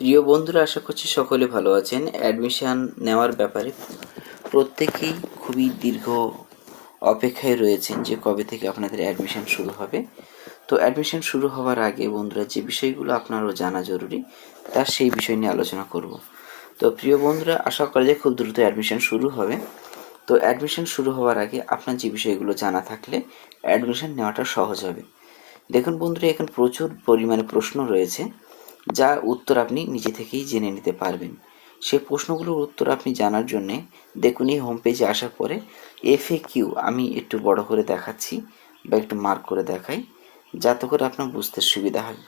প্রিয় বন্ধুরা, আশা করছি সকলে ভালো আছেন। অ্যাডমিশন নেওয়ার ব্যাপারে প্রত্যেকেই খুবই দীর্ঘ অপেক্ষায় রয়েছেন যে কবে থেকে আপনাদের অ্যাডমিশন শুরু হবে। তো অ্যাডমিশন শুরু হওয়ার আগে বন্ধুরা যে বিষয়গুলো আপনারও জানা জরুরি, তার সেই বিষয় নিয়ে আলোচনা করব। তো প্রিয় বন্ধুরা, আশা করা যায় খুব দ্রুত অ্যাডমিশন শুরু হবে। তো অ্যাডমিশন শুরু হওয়ার আগে আপনার যে বিষয়গুলো জানা থাকলে অ্যাডমিশন নেওয়াটা সহজ হবে। দেখুন বন্ধুরা, এখন প্রচুর পরিমাণে প্রশ্ন রয়েছে যার উত্তর আপনি নিজে থেকেই জেনে নিতে পারবেন। সেই প্রশ্নগুলোর উত্তর আপনি জানার জন্যে দেখুন এই হোম পেজে আসার পরে FAQ আমি একটু বড় করে দেখাচ্ছি বা একটু মার্ক করে দেখাই, যাতে করে আপনার বুঝতে সুবিধা হয়।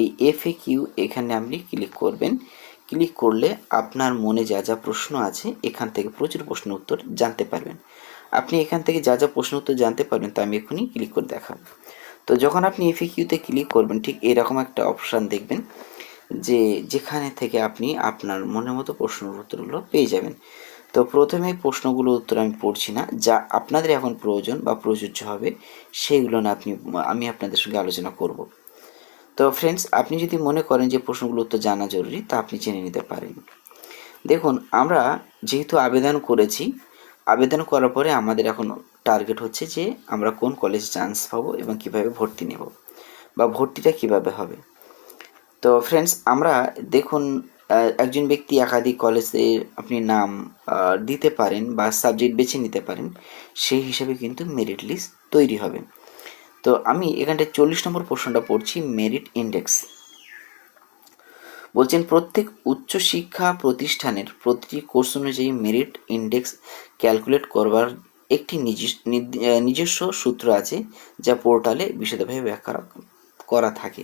এই FAQ এখানে আপনি ক্লিক করবেন। ক্লিক করলে আপনার মনে যা যা প্রশ্ন আছে এখান থেকে প্রচুর প্রশ্ন উত্তর জানতে পারবেন। আপনি এখান থেকে যা যা প্রশ্ন উত্তর জানতে পারবেন তা আমি এখনই ক্লিক করে দেখাবো। তো যখন আপনি FAQ-তে ক্লিক করবেন ঠিক এরকম একটা অপশান দেখবেন, যেখানে থেকে আপনি আপনার মনের মতো প্রশ্নের উত্তরগুলো পেয়ে যাবেন। তো প্রথমে প্রশ্নগুলোর উত্তর আমি পড়ছি না, যা আপনাদের এখন প্রয়োজন বা প্রযোজ্য হবে সেইগুলো না আমি আপনাদের সঙ্গে আলোচনা করব। তো ফ্রেন্ডস, আপনি যদি মনে করেন যে প্রশ্নগুলোর উত্তর জানা জরুরি, তা আপনি জেনে নিতে পারেন। দেখুন, আমরা যেহেতু আবেদন করেছি, আবেদন করার পরে আমাদের এখন টার্গেট হচ্ছে যে আমরা কোন কলেজে চান্স পাবো এবং কিভাবে ভর্তি নেব বা ভর্তিটা কিভাবে হবে। তো ফ্রেন্ডস, আমরা দেখুন, একজন ব্যক্তি একাধিক কলেজে আপনি নাম দিতে পারেন বা সাবজেক্ট বেছে নিতে পারেন, সেই হিসাবে কিন্তু মেরিট লিস্ট তৈরি হবে। তো আমি এখানটায় 40 নম্বর প্রশ্নটা পড়ছি, মেরিট ইন্ডেক্স। বলছেন প্রত্যেক উচ্চশিক্ষা প্রতিষ্ঠানের প্রতিটি কোর্স অনুযায়ী মেরিট ইন্ডেক্স ক্যালকুলেট করবার একটি নিজস্ব সূত্র আছে, যা পোর্টালে বিশদভাবে ব্যাখ্যা করা থাকে।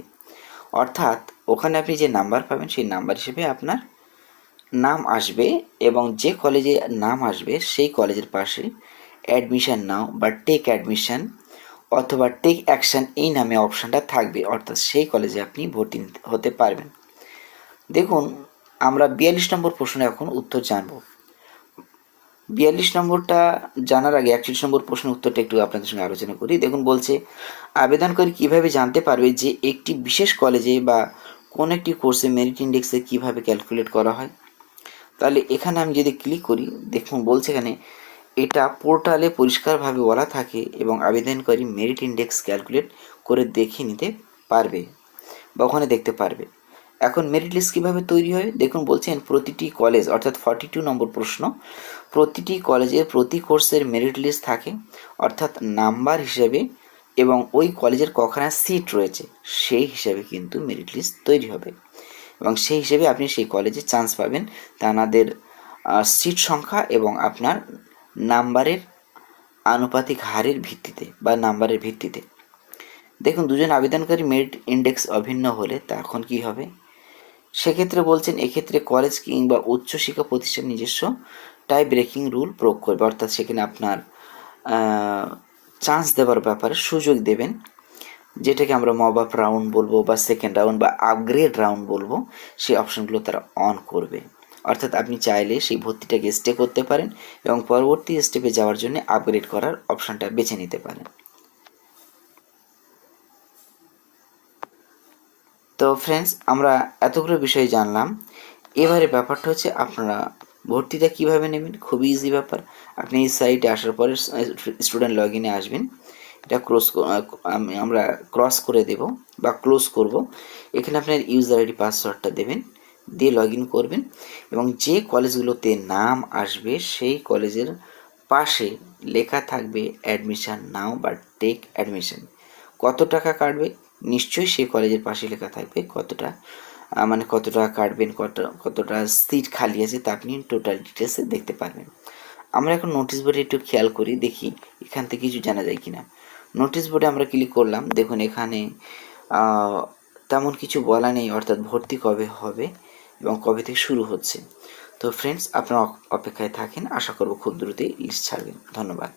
অর্থাৎ ওখানে আপনি যে নাম্বার পাবেন সেই নাম্বার হিসেবে আপনার নাম আসবে এবং যে কলেজে নাম আসবে সেই কলেজের পাশে অ্যাডমিশন নাও বা টেক অ্যাডমিশন অথবা টেক অ্যাকশন এই নামে অপশানটা থাকবে, অর্থাৎ সেই কলেজে আপনি ভর্তি হতে পারবেন। দেখুন, আমরা 42 নম্বর প্রশ্নে এখন উত্তর জানব। 42 নম্বরটা জানার আগে 41 নম্বর প্রশ্নের উত্তরটা একটু আপনাদের সঙ্গে আলোচনা করি। দেখুন, বলছে আবেদনকারী কিভাবে জানতে পারবে যে একটি বিশেষ কলেজে বা কোন একটি কোর্সে মেরিট ইন্ডেক্সে কিভাবে ক্যালকুলেট করা হয়। তাহলে এখানে আমি যদি ক্লিক করি, দেখুন বলছে এখানে এটা পোর্টালে পরিষ্কারভাবে বলা থাকে এবং আবেদনকারী মেরিট ইন্ডেক্স ক্যালকুলেট করে দেখে নিতে পারবে বা ওখানে দেখতে পারবে। এখন মেরিট লিস্ট কীভাবে তৈরি হয় দেখুন, বলছেন প্রতিটি কলেজ, অর্থাৎ 42 নম্বর প্রশ্ন, প্রতিটি কলেজের প্রতি কোর্সের মেরিট লিস্ট থাকে, অর্থাৎ নাম্বার হিসেবে এবং ওই কলেজের কখানা সিট রয়েছে সেই হিসাবে কিন্তু মেরিট লিস্ট তৈরি হবে এবং সেই হিসেবে আপনি সেই কলেজে চান্স পাবেন তাদের সিট সংখ্যা এবং আপনার নাম্বারের আনুপাতিক হারের ভিত্তিতে বা নাম্বারের ভিত্তিতে। দেখুন, দুজন আবেদনকারী মেরিট ইন্ডেক্স অভিন্ন হলে তখন কি হবে, সেক্ষেত্রে বলছেন এক্ষেত্রে কলেজ কিংবা উচ্চশিক্ষা প্রতিষ্ঠান নিজস্ব টাই ব্রেকিং রুল প্রয়োগ করবে, অর্থাৎ সেখানে আপনার চান্স দেওয়ার ব্যাপারে সুযোগ দেবেন, যেটাকে আমরা মব আপ রাউন্ড বলবো বা সেকেন্ড রাউন্ড বা আপগ্রেড রাউন্ড বলবো, সেই অপশনগুলো তারা অন করবে। অর্থাৎ আপনি চাইলে সেই ভর্তিটাকে স্টে করতে পারেন এবং পরবর্তী স্টেপে যাওয়ার জন্য আপগ্রেড করার অপশনটা বেছে নিতে পারেন। তো ফ্রেন্ডস, আমরা এতগুলো বিষয় জানলাম। এবারে ব্যাপারটা হচ্ছে আপনারা ভর্তিটা কিভাবে নেবেন। খুবই ইজি ব্যাপার। আপনি এই সাইটে আসার পরে স্টুডেন্ট লগ ইনে আসবেন, এটা আমরা ক্রস করে দেব বা ক্লোজ করব। এখানে আপনার ইউজার আইডি পাসওয়ার্ডটা দেবেন, দিয়ে লগ ইন করবেন এবং যে কলেজগুলোতে নাম আসবে সেই কলেজের পাশে লেখা থাকবে অ্যাডমিশন নাও বা টেক অ্যাডমিশন। কত টাকা কাটবে, নিশ্চয়ই সেই কলেজের পাশে লেখা থাকবে কতটা, মানে কত টাকা কাটবেন, কতটা সিট খালি আছে তা আপনি টোটাল ডিটেলসে দেখতে পারবেন। আমরা এখন নোটিশ বোর্ডে একটু খেয়াল করি, দেখি এখান থেকে কিছু জানা যায় কিনা। নোটিশ বোর্ডে আমরা ক্লিক করলাম, দেখুন এখানে তেমন কিছু বলা নেই, অর্থাৎ ভর্তি কবে হবে এবং কবে থেকে শুরু হচ্ছে। তো ফ্রেন্ডস, আপনারা অপেক্ষায় থাকেন, আশা করব খুব দ্রুতই লিস্ট ছাড়বেন। ধন্যবাদ।